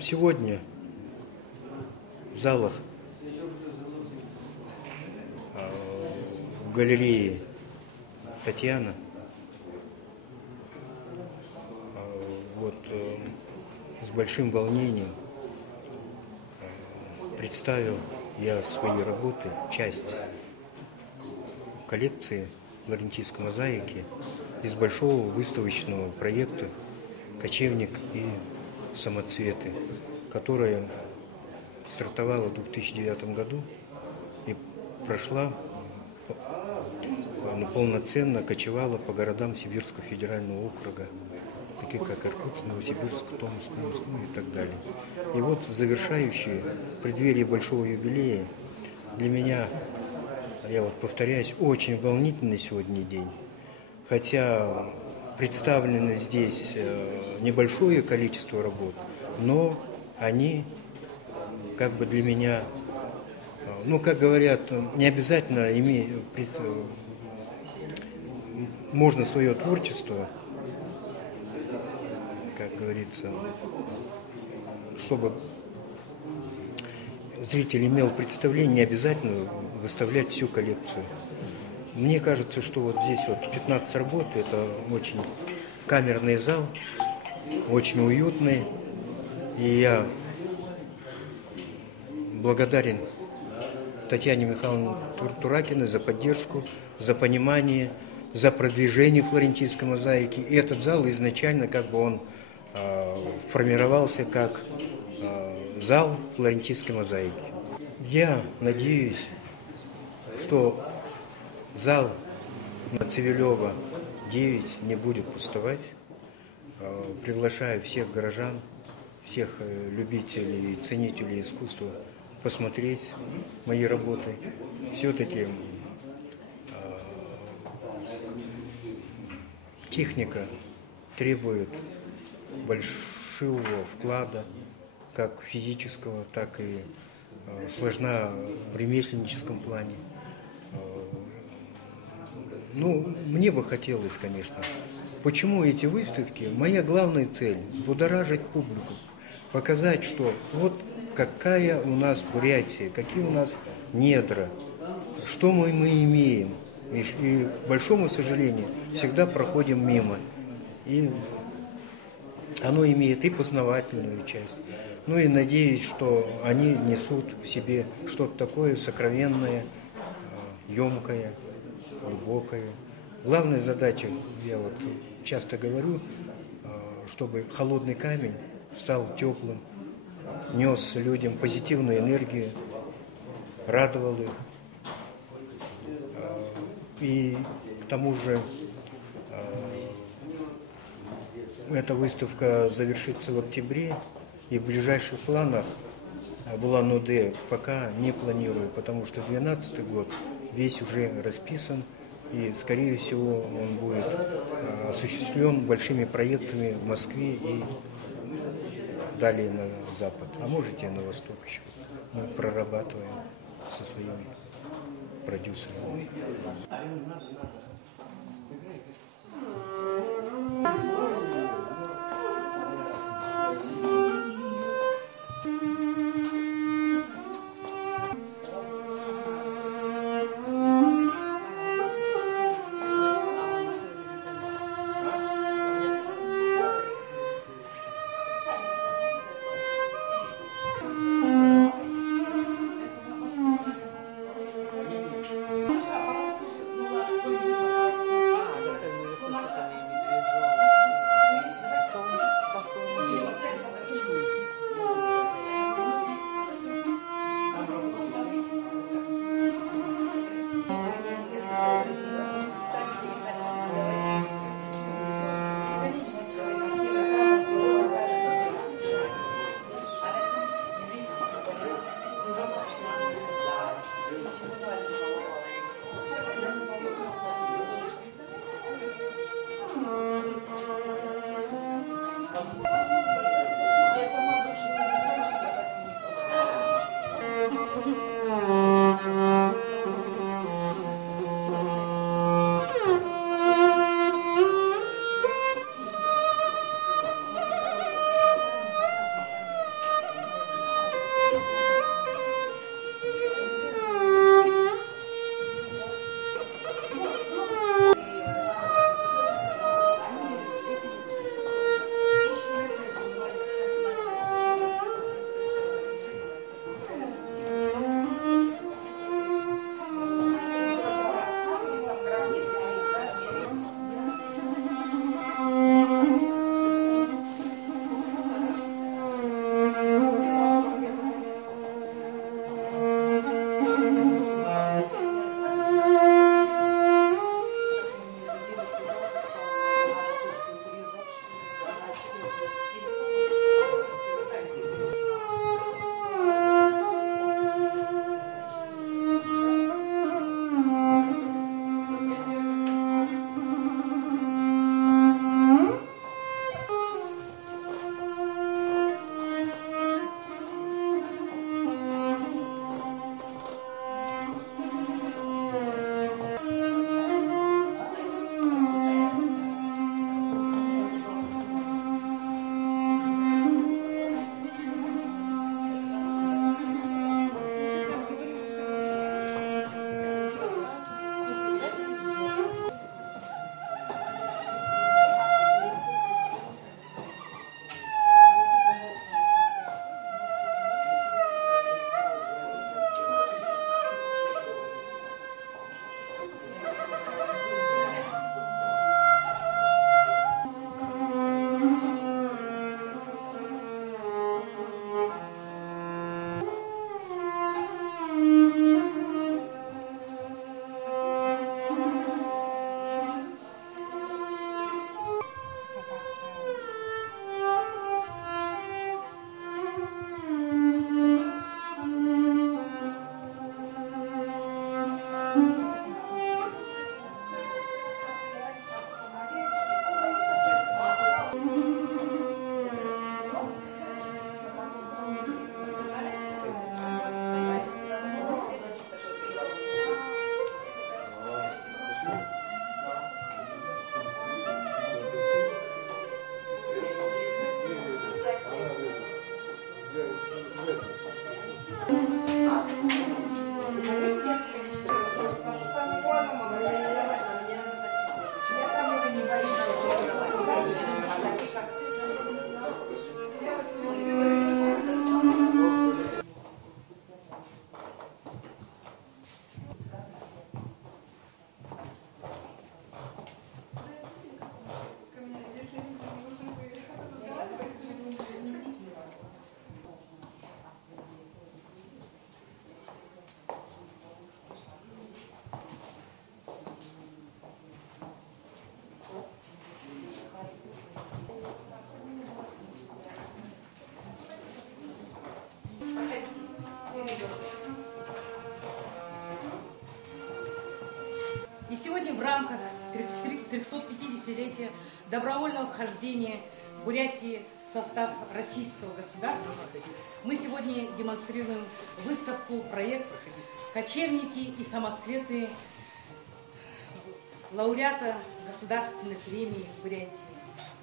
Сегодня в залах в галерее Татьяна с большим волнением представил я свои работы, часть коллекции флорентийской мозаики из большого выставочного проекта «Кочевник и самоцветы», которая стартовала в 2009 году и прошла, полноценно кочевала по городам Сибирского федерального округа, таких как Иркутск, Новосибирск, Томск, Москва и так далее. И вот завершающие в преддверии большого юбилея для меня, я повторяюсь, очень волнительный сегодня день. Хотя представлено здесь небольшое количество работ, но они как бы для меня, как говорят, не обязательно можно свое творчество, как говорится, чтобы зритель имел представление, не обязательно выставлять всю коллекцию. Мне кажется, что вот здесь 15 работ, это очень камерный зал, очень уютный, и я благодарен Татьяне Михайловне Туракиной за поддержку, за понимание, за продвижение флорентийской мозаики. И этот зал изначально он формировался как зал флорентийской мозаики. Я надеюсь, что зал на Цивилева 9 не будет пустовать. Приглашаю всех горожан, всех любителей и ценителей искусства посмотреть мои работы. Все-таки техника требует большого вклада, как физического, так и сложна в ремесленническом плане. Мне бы хотелось, конечно. Почему эти выставки? Моя главная цель – взбудоражить публику, показать, что вот какая у нас Бурятия, какие у нас недра, что мы имеем. И, к большому сожалению, всегда проходим мимо. И оно имеет и познавательную часть. И надеюсь, что они несут в себе что-то такое сокровенное, емкое, глубокое. Главная задача, я часто говорю, чтобы холодный камень стал теплым, нес людям позитивную энергию, радовал их. И к тому же эта выставка завершится в октябре, и в ближайших планах в Улан-Удэ пока не планирую, потому что 2012 год весь уже расписан, и, скорее всего, он будет осуществлен большими проектами в Москве и далее на запад, а может и на восток еще. Мы прорабатываем со своими продюсерами. И сегодня в рамках 350-летия добровольного вхождения Бурятии в состав российского государства мы сегодня демонстрируем выставку проект «Кочевники и самоцветы» лауреата Государственной премии Бурятии,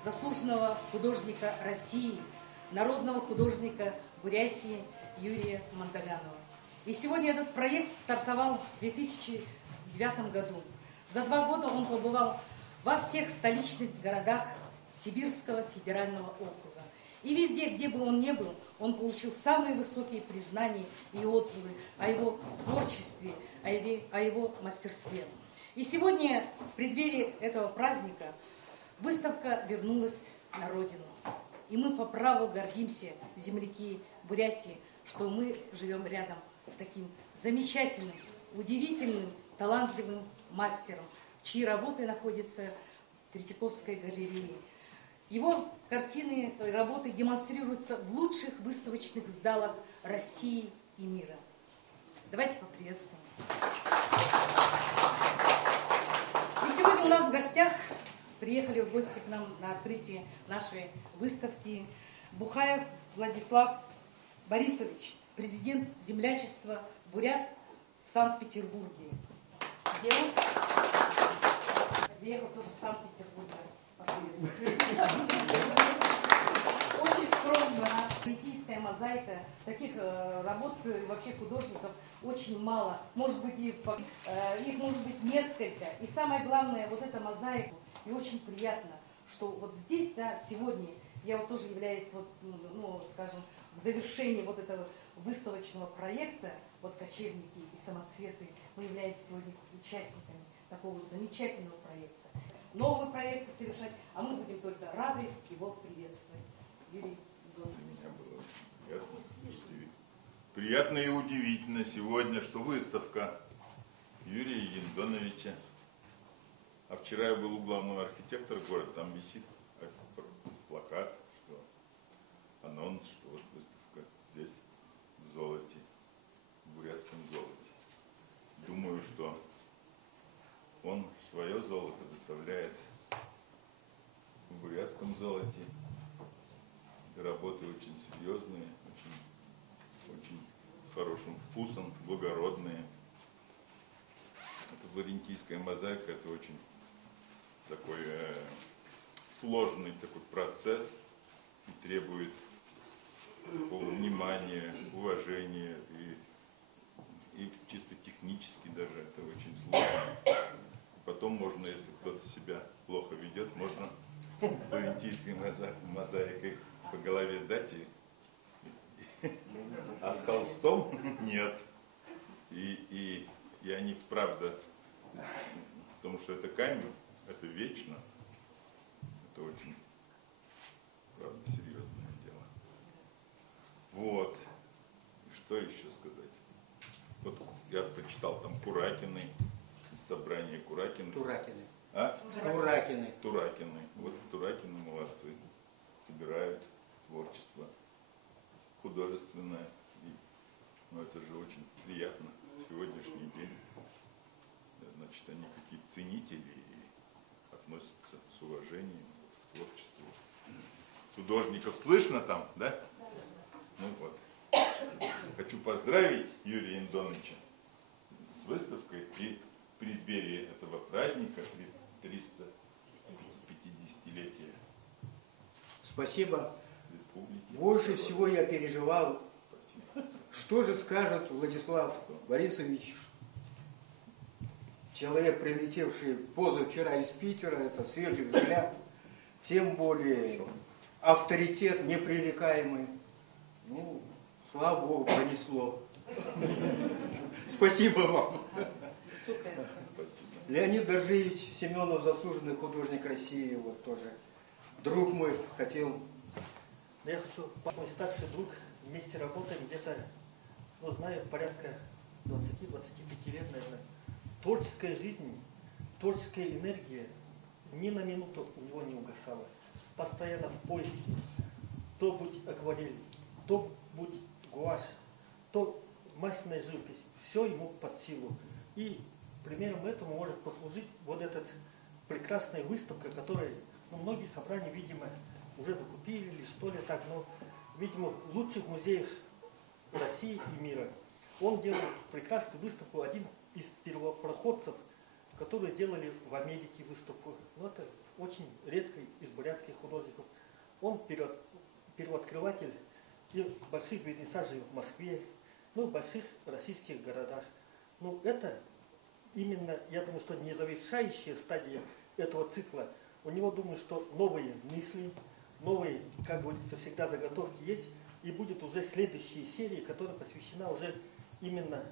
заслуженного художника России, народного художника Бурятии Юрия Мандаганова. И сегодня этот проект стартовал в 2009 году. За 2 года он побывал во всех столичных городах Сибирского федерального округа. И везде, где бы он ни был, он получил самые высокие признания и отзывы о его творчестве, о его мастерстве. И сегодня, в преддверии этого праздника, выставка вернулась на родину. И мы по праву гордимся, земляки Бурятии, что мы живем рядом с таким замечательным, удивительным, талантливым мастером, чьи работы находятся в Третьяковской галерее. Его картины и работы демонстрируются в лучших выставочных залах России и мира. Давайте поприветствуем. И сегодня у нас в гостях приехали в гости к нам на открытие нашей выставки Бухаев Владислав Борисович, президент землячества «Бурят» в Санкт-Петербурге. Где он? Приехал тоже в Санкт-Петербурге. Очень скромно. Бурятийская мозаика. Таких работ вообще художников очень мало. Может быть, их может быть несколько. И самое главное, вот эта мозаика. И очень приятно, что вот здесь, да, сегодня я вот тоже являюсь, вот, ну, скажем, в завершении вот этого выставочного проекта, вот «Кочевники и самоцветы», мы являемся сегодня участниками такого замечательного проекта. Новые проекты совершать, а мы будем только рады его приветствовать. Юрий Андонович. Приятно и удивительно сегодня, что выставка Юрия Яндоновича. А вчера я был у главного архитектора города, там висит плакат, что анонс, что вот выставка здесь в золоте, в бурятском золоте. Думаю, что он свое золото выставляет в бурятском золоте. Работы очень серьезные, очень с хорошим вкусом, благородные. Это флорентийская мозаика, это очень такой сложный такой процесс и требует такого внимания, уважения и чисто технически даже это очень сложно. Потом можно, если кто-то себя плохо ведет, можно флорентийской мозаикой по голове дать, а с холстом нет. И они вправду, потому что это камень, это вечно, это очень, правда, серьезное дело. Вот. Что еще сказать? Вот я прочитал там Куракины, из собрания Куракины. Туракины. А? Туракины. Туракины. Вот Туракины молодцы. Собирают творчество художественное. Ну, это же очень приятно в сегодняшний день. Значит, они какие-то ценители и относятся с уважением к творчеству. Художников слышно там, да? Ну вот. Хочу поздравить Юрия Андоновича с выставкой и в преддверии этого праздника 350-летия. Спасибо. Республики. Больше всего я переживал, что же скажет Владислав Борисович, человек, прилетевший позавчера из Питера, это свежий взгляд, тем более авторитет непререкаемый. Ну, слава Богу, пронесло. Спасибо вам. Спасибо. Леонид Доржиевич Семенов, заслуженный художник России, вот тоже. Друг мой, хотел. Я хочу, мой старший друг, вместе работаем где-то, ну, знаю, порядка 20-25 лет, наверное. Творческая жизнь, творческая энергия ни на минуту у него не угасала. Постоянно в поиске. То будь акварель, то будь гуашь, то масляная живопись. Все ему под силу. И примером этому может послужить вот эта прекрасная выставка, которая, ну, многие собрания, видимо, уже закупили или что ли так, но, видимо, в лучших музеях России и мира. Он делал прекрасную выставку, один из первопроходцев, которые делали в Америке выставку. Но это очень редко из бурятских художников. Он первооткрыватель и больших вернисажей в Москве, ну, в больших российских городах. Ну, это именно, я думаю, что не завершающая стадия этого цикла. У него, думаю, что новые мысли, новые, как говорится, всегда заготовки есть, и будет уже следующая серия, которая посвящена уже именно,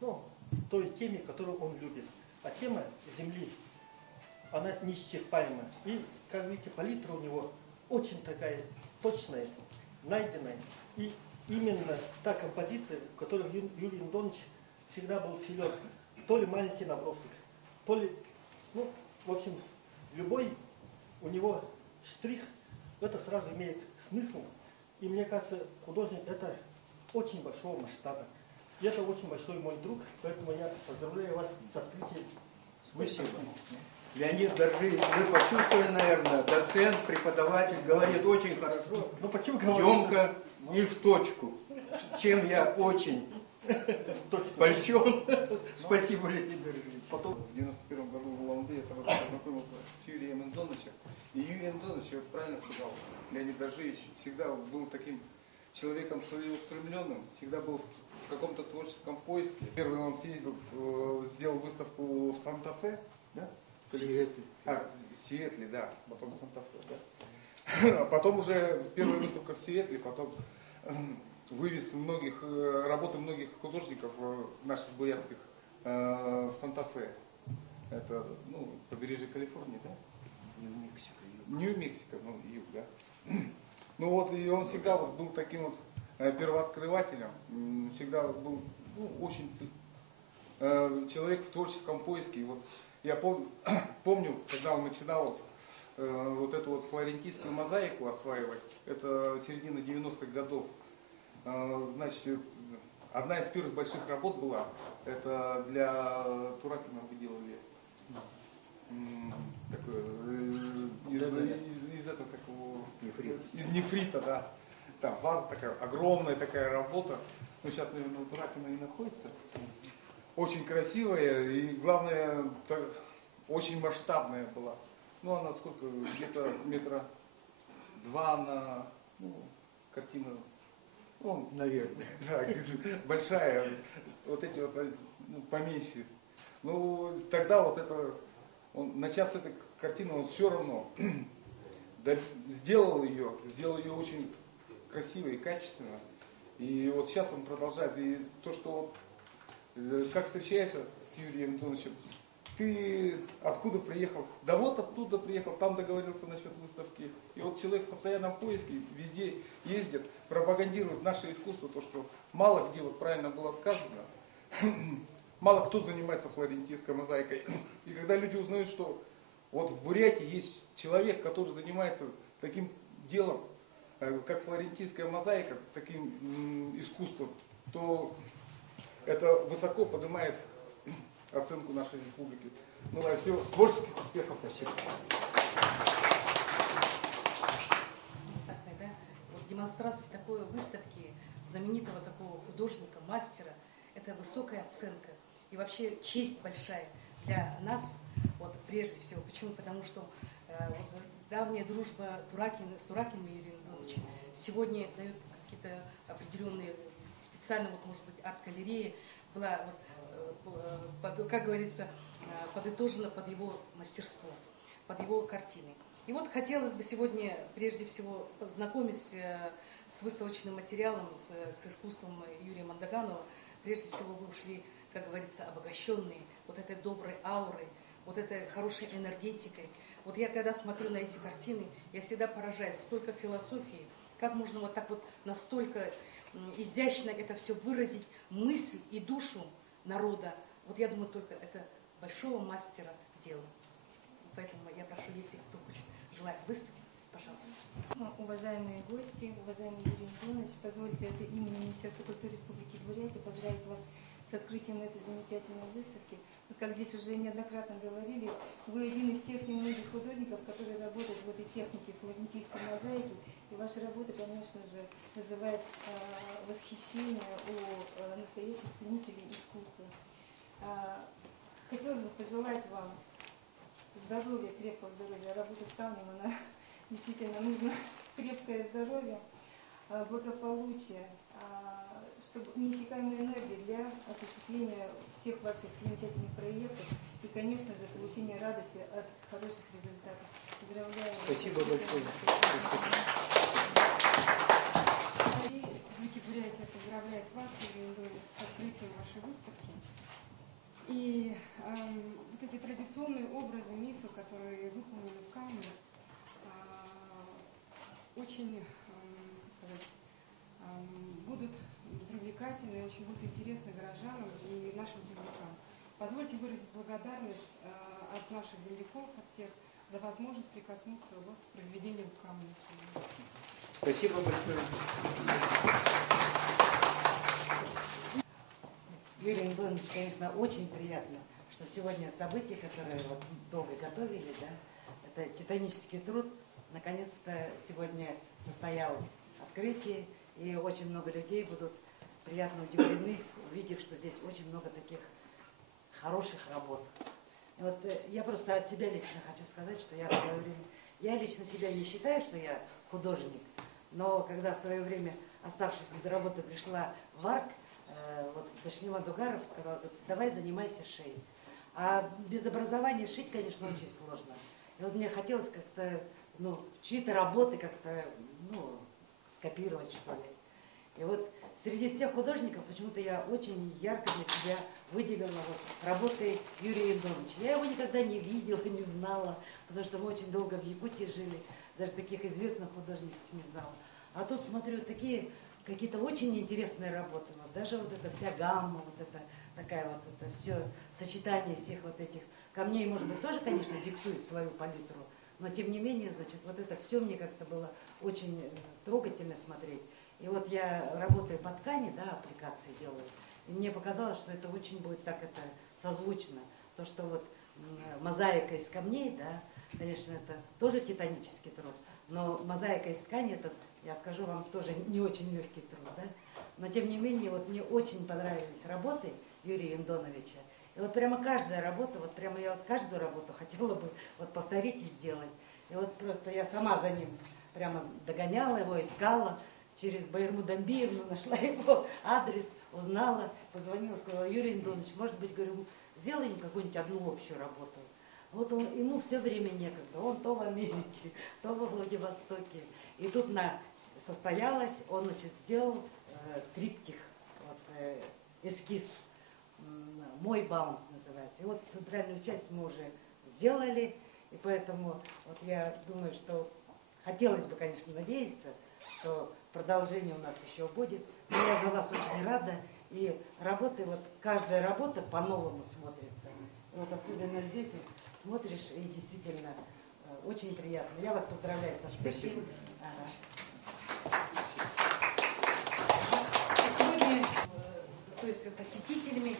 ну, той теме, которую он любит. А тема Земли, она неисчерпаема. И, как видите, палитра у него очень такая точная, найденная. И именно та композиция, в которой Юрий Андонович всегда был силен. То ли маленький набросок, то ли, ну, в общем, любой у него штрих, это сразу имеет смысл. И мне кажется, художник это очень большого масштаба. И это очень большой мой друг, поэтому я поздравляю вас с открытием выставки. Леонид Доржи, вы почувствовали, наверное, доцент, преподаватель, говорит очень хорошо, Ну почему говорю? емко и в точку, чем я очень польщен. Спасибо, Леонид Доржи. Потом в 91 году в Улан-Удэ я сразу познакомился с Юрием Андоновичем. И Юрий Андонович, вот правильно сказал, Леонид Доржевич всегда был таким человеком целеустремленным, всегда был в каком-то творческом поиске. Первый он съездил, сделал выставку в Санта-Фе, да? В Сиэтле, да, потом в Санта-Фе, да. А потом уже первая выставка в Сиэтле, потом вывез работы многих художников наших бурятских в Санта-Фе. Это, ну, побережье Калифорнии, да? Нью-Мексико, ну, юг, да. Ну вот, и он всегда вот был таким вот первооткрывателем, всегда был, ну, очень человек в творческом поиске. И вот я помню, когда он начинал вот эту вот флорентийскую мозаику осваивать, это середина 90-х годов, значит, одна из первых больших работ была, это для Туракина вы делали такое, из этого, как его, из нефрита, да. Там ваза такая, огромная такая работа. Ну, сейчас, наверное, у Туракина и находится. Очень красивая и, главное, очень масштабная была. Ну, она сколько, где-то метра 2 на, ну, картина, ну, наверное, да, большая, вот эти вот, ну, поменьше. Ну, тогда вот это, он, начав с этой картины, он все равно сделал ее очень красиво и качественно. И вот сейчас он продолжает. И то, что вот, как встречаешься с Юрием Антоновичем, ты откуда приехал? Да вот оттуда приехал, там договорился насчет выставки. И вот человек в постоянном поиске, везде ездит, пропагандирует наше искусство, то, что мало где, вот правильно было сказано, мало кто занимается флорентийской мозаикой. И когда люди узнают, что вот в Бурятии есть человек, который занимается таким делом, как флорентийская мозаика, таким искусством, то это высоко поднимает оценку нашей республики. Ну да, все, творческих успехов. Да? Вот демонстрация такой выставки знаменитого такого художника, мастера, это высокая оценка и вообще честь большая для нас, вот прежде всего. Почему? Потому что вот, давняя дружба с Туракиным и Юрием Андоновичем сегодня дает какие-то определенные, специально, вот, может быть, арт-галерея была, вот, как говорится, подытожена под его мастерство, под его картины. И вот хотелось бы сегодня, прежде всего, познакомить с выставочным материалом, с искусством Юрия Мандаганова. Прежде всего, вы ушли, как говорится, обогащенные вот этой доброй аурой, вот этой хорошей энергетикой. Вот я когда смотрю на эти картины, я всегда поражаюсь, столько философии, как можно вот так вот настолько изящно это все выразить, мысль и душу народа. Вот я думаю, только это большого мастера дела. Поэтому я прошу, если кто хочет, желает выступить, пожалуйста. Уважаемые гости, уважаемый Юрий Антонович, позвольте от имени Министерства культуры Республики Бурятия поздравить вас с открытием этой замечательной выставки. Вот как здесь уже неоднократно говорили, вы один из тех немногих художников, которые работают в этой технике флорентийской мозаики. И ваша работа, конечно же, вызывает восхищение у настоящих ценителей искусства. Хотелось бы пожелать вам здоровья, крепкого здоровья. Работа с камнем, она действительно нужна крепкое здоровье, благополучие, чтобы неиссякаемая энергия для осуществления всех ваших замечательных проектов и, конечно же, получения радости от хороших результатов. Поздравляю. Спасибо большое. Республики Бурятия поздравляет вас, Юрий Андроник, с открытием вашей выставки. И вот эти традиционные образы, мифы, которые выполнены в камне, очень будут привлекательны, очень будут интересны горожанам и нашим землякам. Позвольте выразить благодарность от наших земляков, от всех, за возможность прикоснуться вот к произведениям камня. Спасибо большое. Юрий Андронович, конечно, очень приятно, что сегодня событие, которое вот долго готовили, да, это титанический труд, наконец-то сегодня состоялось открытие, и очень много людей будут приятно удивлены, увидев, что здесь очень много таких хороших работ. И вот я просто от себя лично хочу сказать, что я в свое время, я лично себя не считаю, что я художник, но когда в свое время, оставшись без работы, пришла в АРК, вот Дашнева Дугаров сказала: давай занимайся шеей. А без образования шить, конечно, очень сложно. И вот мне хотелось как-то, чьи-то работы как-то, скопировать, что ли. И вот среди всех художников почему-то я очень ярко для себя выделила вот работы Юрия Андроновича. Я его никогда не видела, не знала, потому что мы очень долго в Якутии жили, даже таких известных художников не знала. А тут смотрю, такие какие-то очень интересные работы. Вот даже вот эта вся гамма, вот это такая вот это все сочетание всех вот этих камней, может быть, тоже, конечно, диктует свою палитру, но тем не менее, значит, вот это все мне как-то было очень трогательно смотреть. И вот я работаю по ткани, да, аппликации делаю, и мне показалось, что это очень будет так это созвучно. То, что вот мозаика из камней, да, конечно, это тоже титанический труд, но мозаика из ткани, это, я скажу вам, тоже не очень легкий труд, да. Но тем не менее, вот мне очень понравились работы Юрия Андоновича. И вот прямо каждая работа, вот прямо я вот каждую работу хотела бы вот повторить и сделать. И вот просто я сама за ним прямо догоняла его, искала. Через Байрму Дамбиевну нашла его адрес, узнала, позвонила, сказала: Юрий Андонович, может быть, говорю, сделаем какую-нибудь одну общую работу. Вот ему все время некогда, он то в Америке, то во Владивостоке. И тут состоялось, он, значит, сделал триптих, вот, эскиз, «Мой баунт» называется. И вот центральную часть мы уже сделали, и поэтому вот я думаю, что хотелось бы, конечно, надеяться, что продолжение у нас еще будет. Но я за вас очень рада, и работы, вот каждая работа по-новому смотрится. Вот особенно здесь смотришь, и действительно очень приятно. Я вас поздравляю со Спасибо. Сегодня, то есть посетителями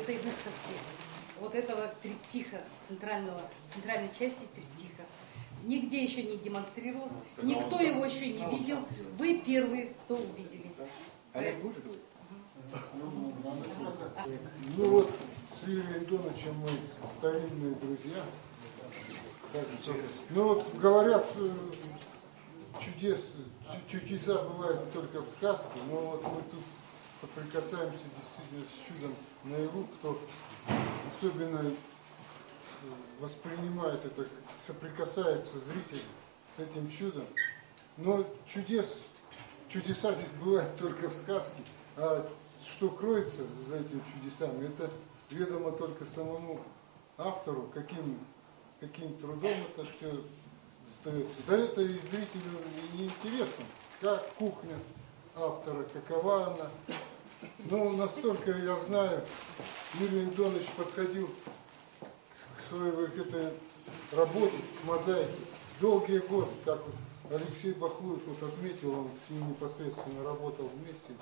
этой выставки, вот этого триптиха, центральной части триптиха, нигде еще не демонстрировалось, никто его еще не видел. Вы первые, кто увидели. Олег, будешь говорить? Ну вот, с Юрием Андроновичем мы старинные друзья. Ну вот говорят, чудеса бывают только в сказке, но вот мы тут соприкасаемся действительно с чудом наяву, кто особенно воспринимает это, соприкасается зритель с этим чудом. Но чудеса здесь бывают только в сказке, а что кроется за этими чудесами, это ведомо только самому автору, каким трудом это все остается. Да это и зрителю не интересно, как кухня автора, какова она. Но настолько я знаю, Юрий Андронович подходил к своей этой работе, к мозаике, долгие годы, как вот Алексей Бахлуев вот отметил, он с ним непосредственно работал вместе.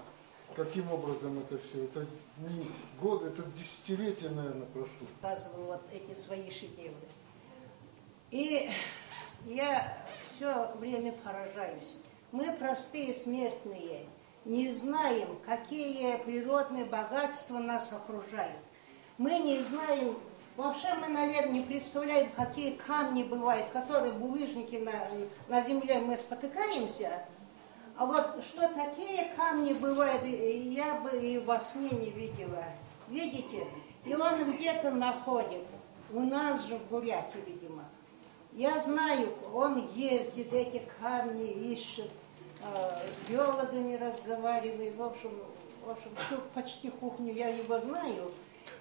каким образом это все? Это не год, это десятилетия, наверное, прошло. Показываю вот эти свои шедевры. И я все время поражаюсь. Мы простые смертные, не знаем, какие природные богатства нас окружают. Мы не знаем, вообще мы, наверное, не представляем, какие камни бывают, которые булыжники на земле мы спотыкаемся. А вот что такие камни бывают, я бы и во сне не видела. Видите? И он где-то находит. У нас же в Бурятии, видимо. Я знаю, он ездит, эти камни ищет, с биологами разговаривает. В общем, всю почти кухню я его знаю.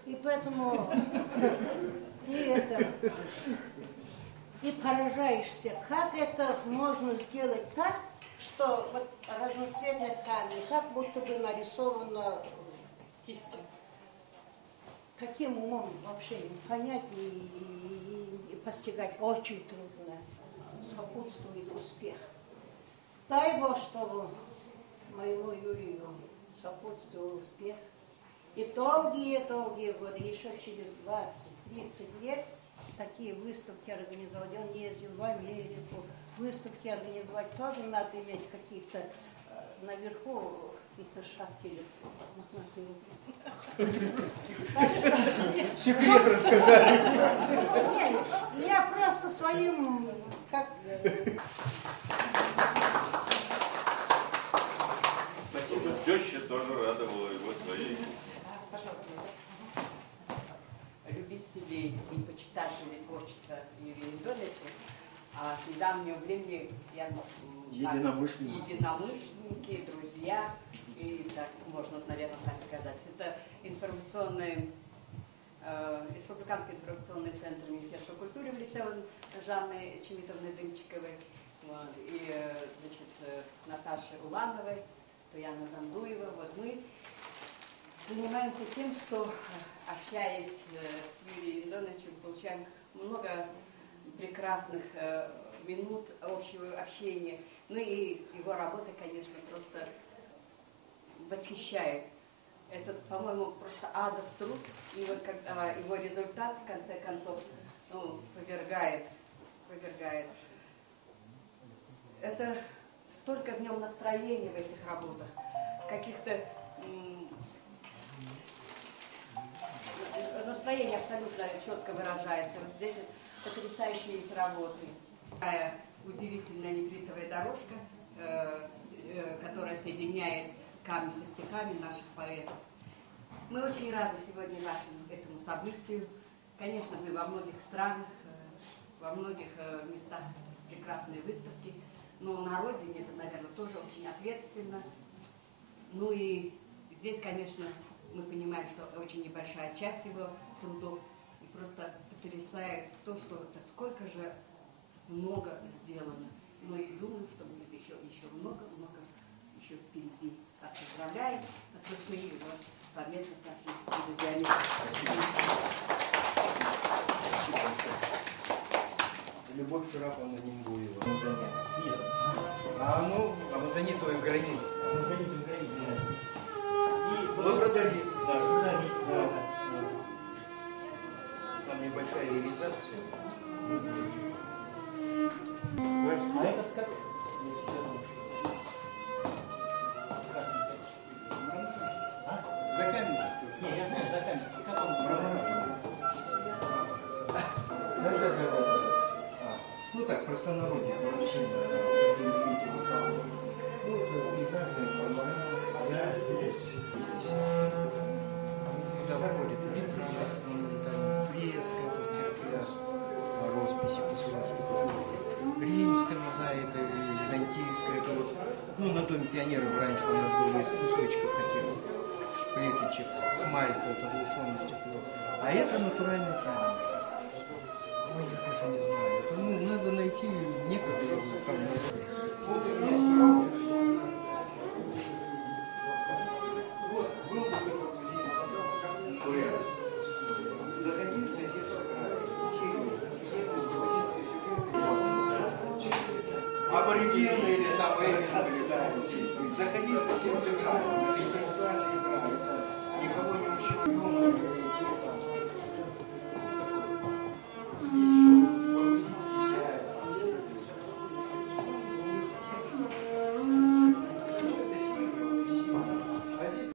И поэтому и поражаешься, как это можно сделать так, что вот разноцветные камни, как будто бы нарисовано кистью. Каким умом вообще не понять и постигать очень трудно. Сопутствует успех. Дай Бог, чтобы моему Юрию сопутствовал успех. И долгие-долгие годы, еще через 20-30 лет, такие выставки организовать. Он ездил в Америку. Выставки организовать тоже надо иметь какие-то наверху, какие-то шапки или мохнатые. Секрет рассказали. Я просто своим, как... Спасибо. Теща тоже радовала его своей. Пожалуйста. Любители и почитатели творчества Юрия Андроновича, с недавнего времени я единомышленники, друзья, и так можно, наверное, так сказать. Это информационный, республиканский информационный центр Министерства культуры в лице Жанны Чемитовны Дымчиковой, и, значит, Наташи Улановой, Туяна Зандуева. Вот мы занимаемся тем, что, общаясь с Юрием Андроновичем, получаем много прекрасных минут общего общения. Ну и его работа, конечно, просто восхищает. Это, по-моему, просто адов труд. И вот когда его результат, в конце концов, повергает. Это столько в нем настроения в этих работах, каких-то настроение абсолютно четко выражается. Вот здесь потрясающие есть работы. Такая удивительная нефритовая дорожка, которая соединяет камни со стихами наших поэтов. Мы очень рады сегодня этому событию. Конечно, мы во многих странах, во многих местах прекрасные выставки, но на родине это, наверное, тоже очень ответственно. Ну и здесь, конечно, мы понимаем, что очень небольшая часть его трудов, и просто потрясает то, что это сколько же много сделано. Но и думаю, что будет еще много еще впереди. Вас поздравляю от души его совместно с нашими друзьями. Любовь Шараповна Нимбуева. Амазонит в границе. Амазонит в границе. Мы продали. Там небольшая реализация. А этот как? Закаменцев. Не, я знаю, Закаменцев. Как он? Да. Ну так, простонародье. Пейзажные формы. Я здесь. Сюда входит фреска, росписи государственной. Римская мозаика, византийская. Это вот, на Доме пионеров раньше у нас было из кусочков таких плиточек, смальта, это глушенное стекло. А это натуральный камень. Ой, я даже не знаю. Это, надо найти некоторые, как назвать. Заходи в соседский край. Аборигены или там заходи в соседский край.